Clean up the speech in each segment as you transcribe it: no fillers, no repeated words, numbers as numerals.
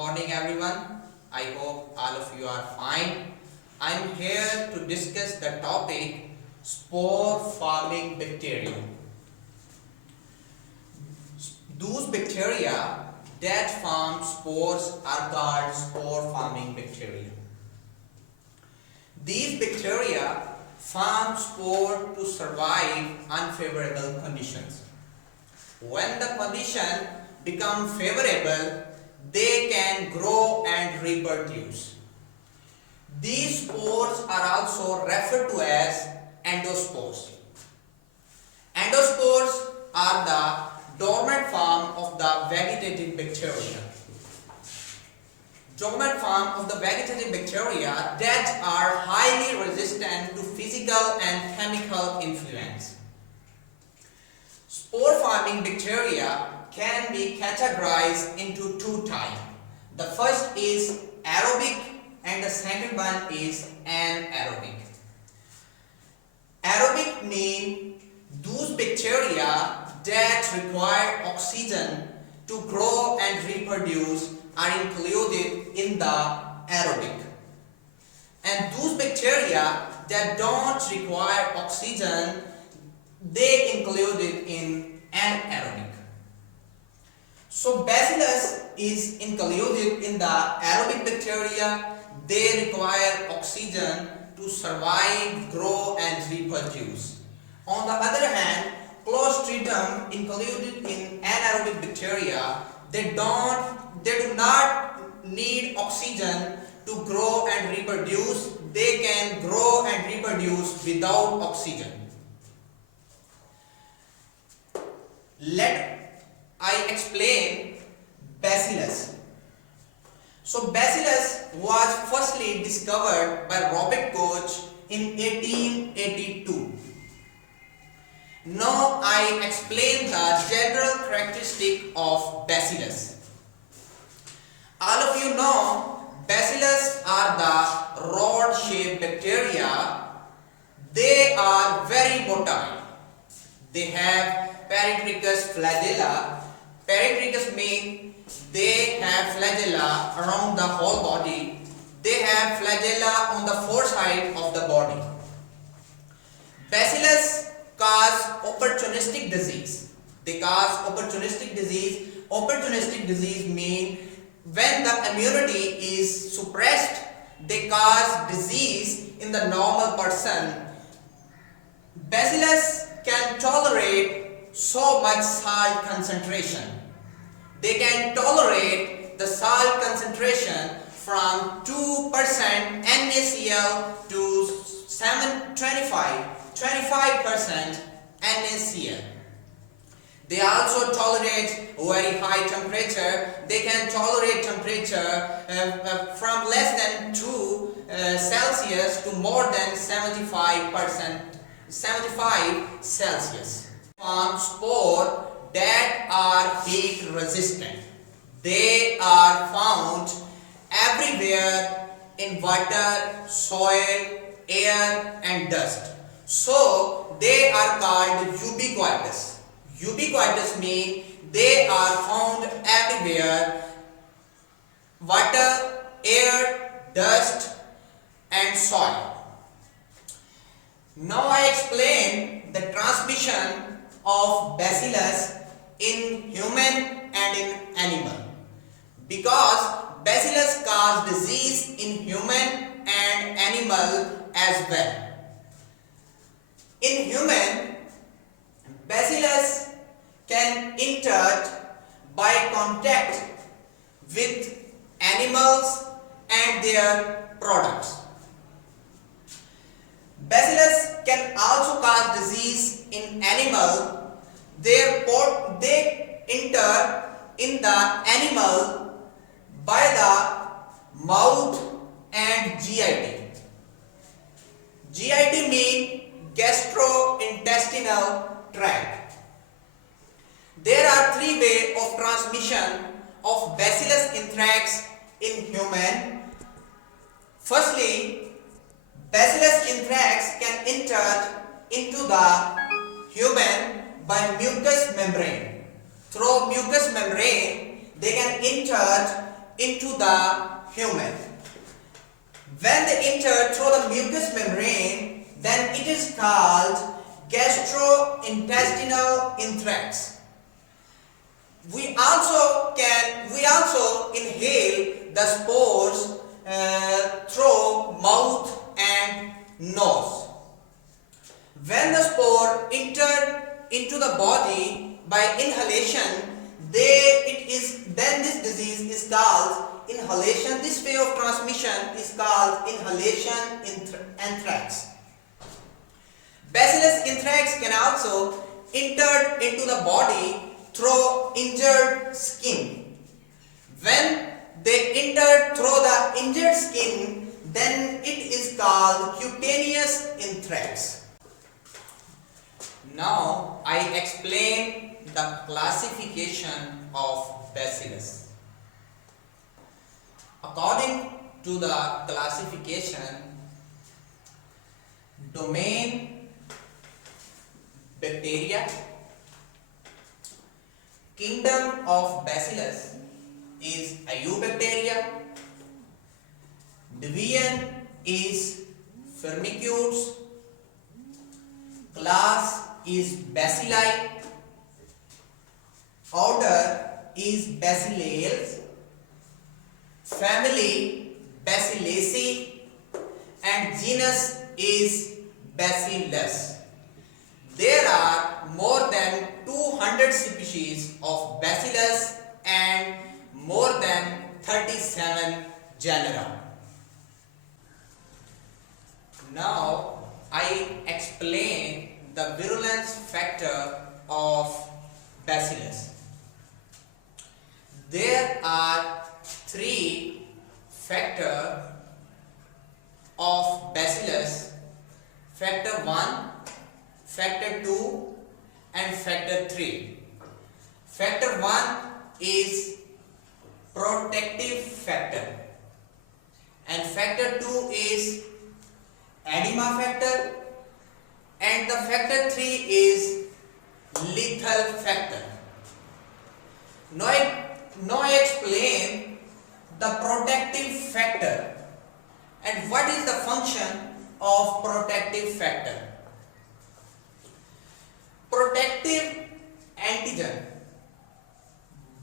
morning everyone. I hope all of you are fine. I am here to discuss the topic spore forming bacteria. Those bacteria that form spores are called spore forming bacteria. These bacteria form spore to survive unfavorable conditions. When the condition becomes favorable, they can grow and reproduce. These spores are also referred to as endospores. Endospores are the dormant form of the vegetative bacteria. Dormant form of the vegetative bacteria that are highly resistant to physical and chemical influence. Spore forming bacteria can be categorized into two types. The first is aerobic and the second one is anaerobic. Aerobic mean those bacteria that require oxygen to grow and reproduce are included in the aerobic. And those bacteria that don't require oxygen, they included in anaerobic. So bacillus is included in the aerobic bacteria. They require oxygen to survive, grow and reproduce. On the other hand, Clostridium included in anaerobic bacteria, they do not need oxygen to grow and reproduce. They can grow and reproduce without oxygen. Let I explain bacillus. So bacillus was firstly discovered by Robert Koch in 1882. Now I explain the general characteristic of bacillus. All of you know bacillus are the rod-shaped bacteria. They are very motile. They have peritrachous flagella. Peritrachous means they have flagella around the whole body. They have flagella on the foreside of the body. Bacillus cause opportunistic disease. They cause opportunistic disease. Opportunistic disease means when the immunity is suppressed, they cause disease in the normal person. Bacillus can tolerate so much salt concentration. They can tolerate the salt concentration from 2% NaCl to 25% NaCl. They also tolerate very high temperature. They can tolerate temperature from less than 2 Celsius to more than 75 Celsius. Form spore that are heat resistant. They are found everywhere in water, soil, air and dust. So they are called ubiquitous. Ubiquitous means they are found everywhere: water, air, dust and soil. Now I explain the transmission of bacillus in human and in animal, because bacillus cause disease in human and animal as well. In human, bacillus can enter by contact with animals and their products. Bacillus can also cause disease in animal. They enter in the animal by the mouth and GIT. GIT means gastrointestinal tract. There are three ways of transmission of bacillus anthrax in human. Firstly, bacillus anthrax can enter into the human by mucous membrane. Through mucous membrane, they can enter into the human. When they enter through the mucous membrane, then it is called gastrointestinal anthrax. We also inhale the spores through mouth and nose. When the spore entered into the body by inhalation, then this disease is called inhalation. This way of transmission is called inhalation anthrax. Bacillus anthrax can also enter into the body through injured skin. When they enter through the injured skin, then it is called cutaneous anthrax. Now I explain the classification of bacillus. According to the classification, domain bacteria, kingdom of bacillus is eubacteria, division is firmicutes, class is bacilli, order is bacillales, family Bacillaceae, and genus is Bacillus. There are more than 200 species of Bacillus and more than 37 genera. Now I explain the virulence factor of Bacillus. There are three factors of Bacillus: factor 1, factor 2 and factor 3. Factor 1 is protective factor and factor 2 is edema factor and the factor 3 is lethal factor. Now I explain the protective factor and what is the function of protective factor. Protective antigen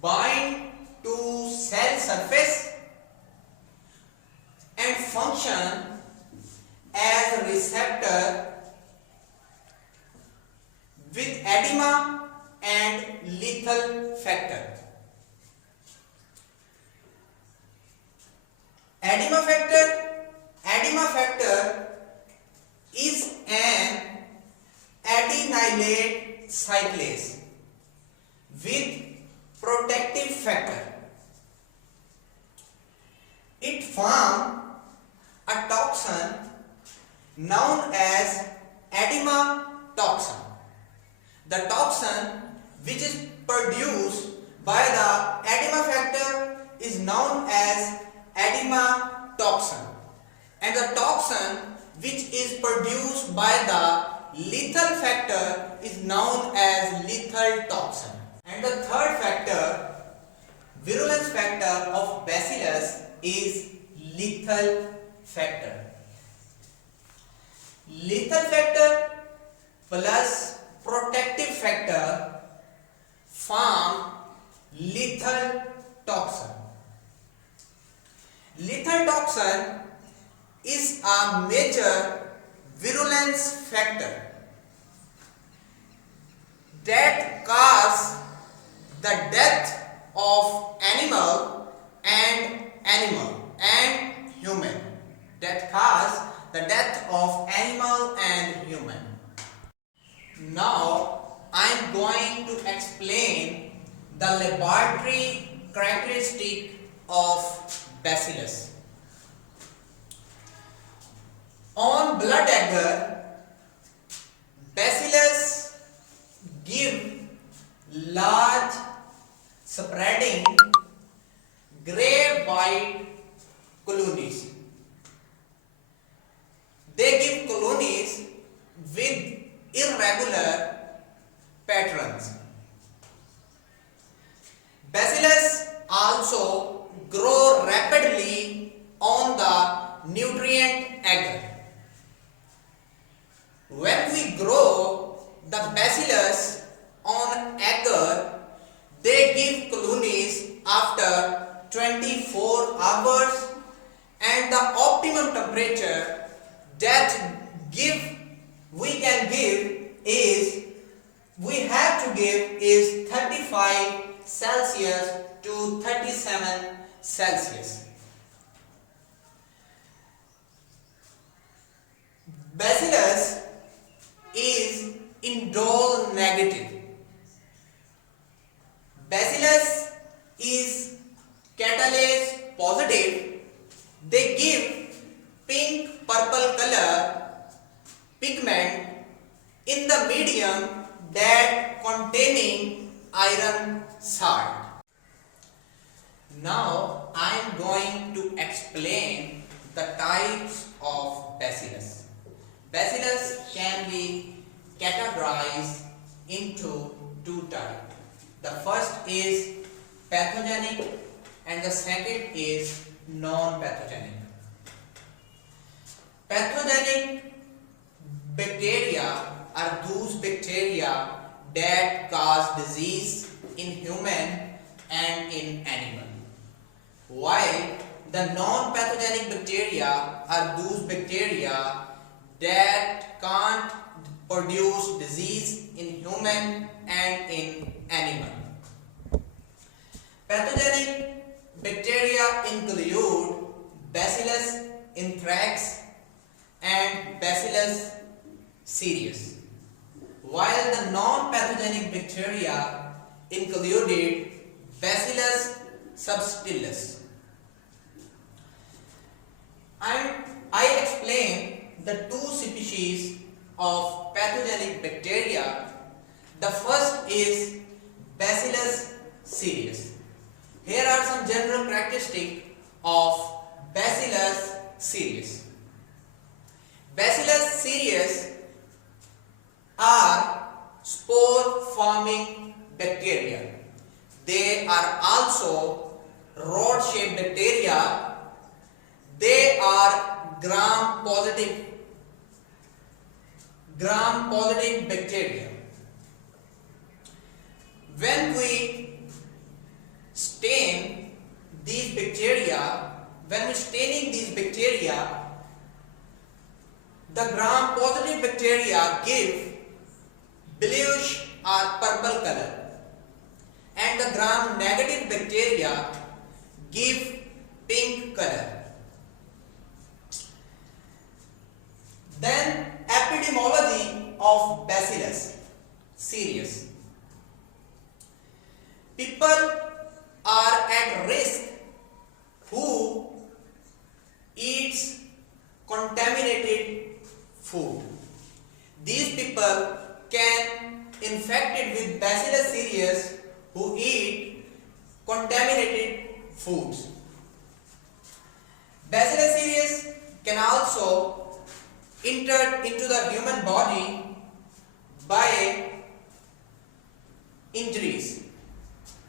bind to cell surface and function as a receptor with edema and lethal factor. Edema factor is an adenylate cyclase with protective factor. It forms a toxin known as edema toxin. The toxin which is produced by the edema factor is known as edema toxin, and the toxin which is produced by the lethal factor is known as lethal toxin. And the third factor, virulence factor of Bacillus, is lethal factor. Lethal factor plus protective factor form lethal toxin. Lethal toxin is a major virulence factor that causes the death of animal and human. That cause the death of animal and human. Now I am going to explain the laboratory characteristic of Bacillus. On blood agar, Bacillus give large spreading gray-white colonies. They give colonies with irregular patterns. Bacillus also grow rapidly on the nutrient agar. When we grow the bacillus on agar, they give colonies after 24 hours, and the optimum temperature that we have to give is 35 Celsius to 37 Celsius. Bacillus is indole negative. Bacillus is catalase positive. They give pink purple color pigment in the medium that containing iron salt. Now I am going to explain the types of bacillus. Bacillus can be categorized into two types. The first is pathogenic and the second is non-pathogenic. Pathogenic bacteria are those bacteria that cause disease in human and in animal, while the non-pathogenic bacteria are those bacteria that can't produce disease in human and in animal. Pathogenic bacteria include Bacillus anthrax and Bacillus cereus, while the non-pathogenic bacteria included Bacillus subtilis. And I explain the two species of pathogenic bacteria. The first is Bacillus cereus. Here are some general characteristics of Bacillus cereus. Bacillus cereus are spore-forming bacteria. They are also rod-shaped bacteria. They are gram-positive bacteria. When we staining these bacteria, the gram-positive bacteria give bluish or purple color, and the gram-negative bacteria give pink color. Then epidemiology of Bacillus cereus. People are at risk who eats contaminated food. These people can infected with Bacillus cereus who eat contaminated foods. Bacillus cereus can also enter into the human body by injuries,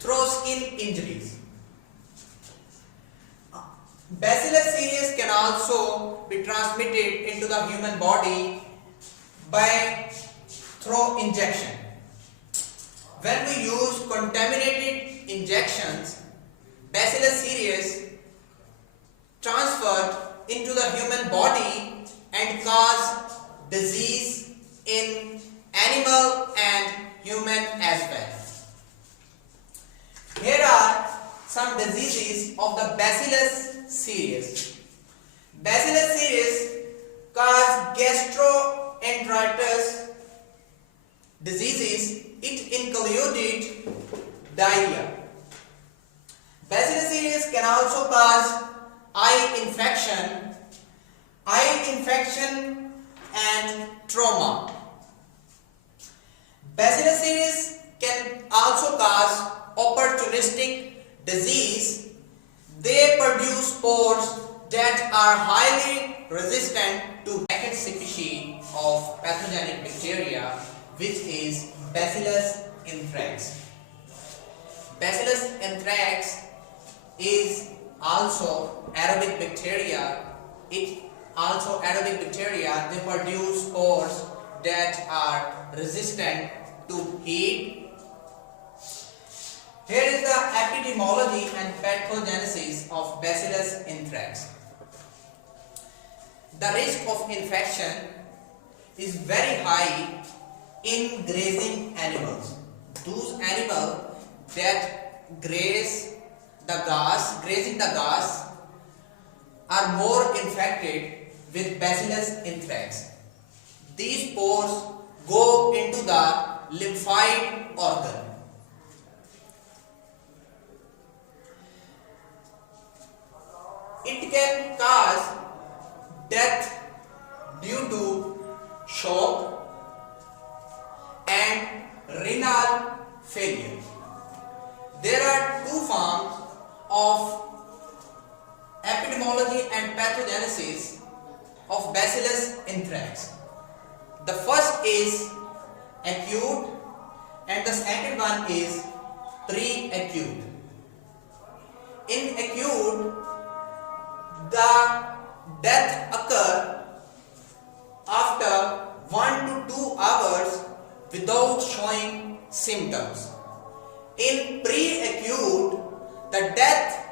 through skin injuries. Bacillus cereus can also be transmitted into the human body by through injection. When we use contaminated injections, Bacillus cereus transferred into the human body and cause disease in animal and human as well. Here are some diseases of the Bacillus cereus. Bacillus cereus cause gastroenteritis diseases. It included diarrhea. Bacillus cereus can also cause eye infection and trauma. Bacillus cereus can also cause opportunistic disease. They produce spores that are highly resistant to second species of pathogenic bacteria, which is Bacillus anthrax. Bacillus anthrax is also aerobic bacteria, they produce spores that are resistant to heat. Here is the epidemiology and pathogenesis of Bacillus anthrax. The risk of infection is very high in grazing animals. Those animals that grazing the grass are more infected with Bacillus anthrax. These spores go into the lymphoid organ. It can cause death due to shock and renal failure. There are two forms of epidemiology and pathogenesis of Bacillus anthrax. The first is acute and the second one is pre-acute. In acute, the death occurs after 1 to 2 hours without showing symptoms. In pre-acute, the death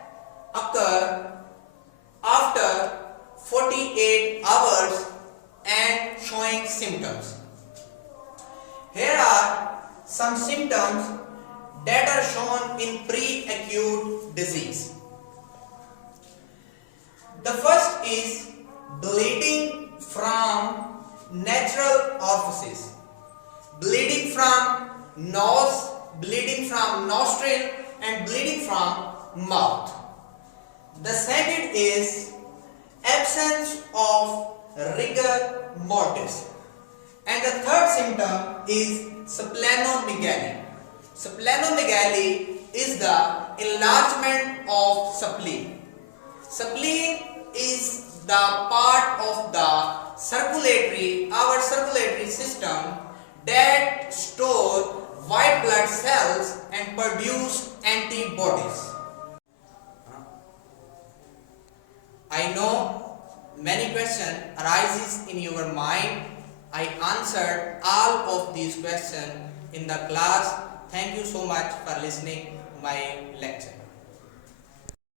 occurs after 48 hours and showing symptoms. Here are some symptoms that are shown in pre-acute disease. The first is bleeding from natural orifices, bleeding from nose, bleeding from nostril and bleeding from mouth. The second is absence of rigor mortis. And the third symptom is splenomegaly. Splenomegaly is the enlargement of spleen. Spleen is the part of the our circulatory system that store white blood cells and produce antibodies. I know many questions arises in your mind. I answered all of these questions in the class. Thank you so much for listening my lecture.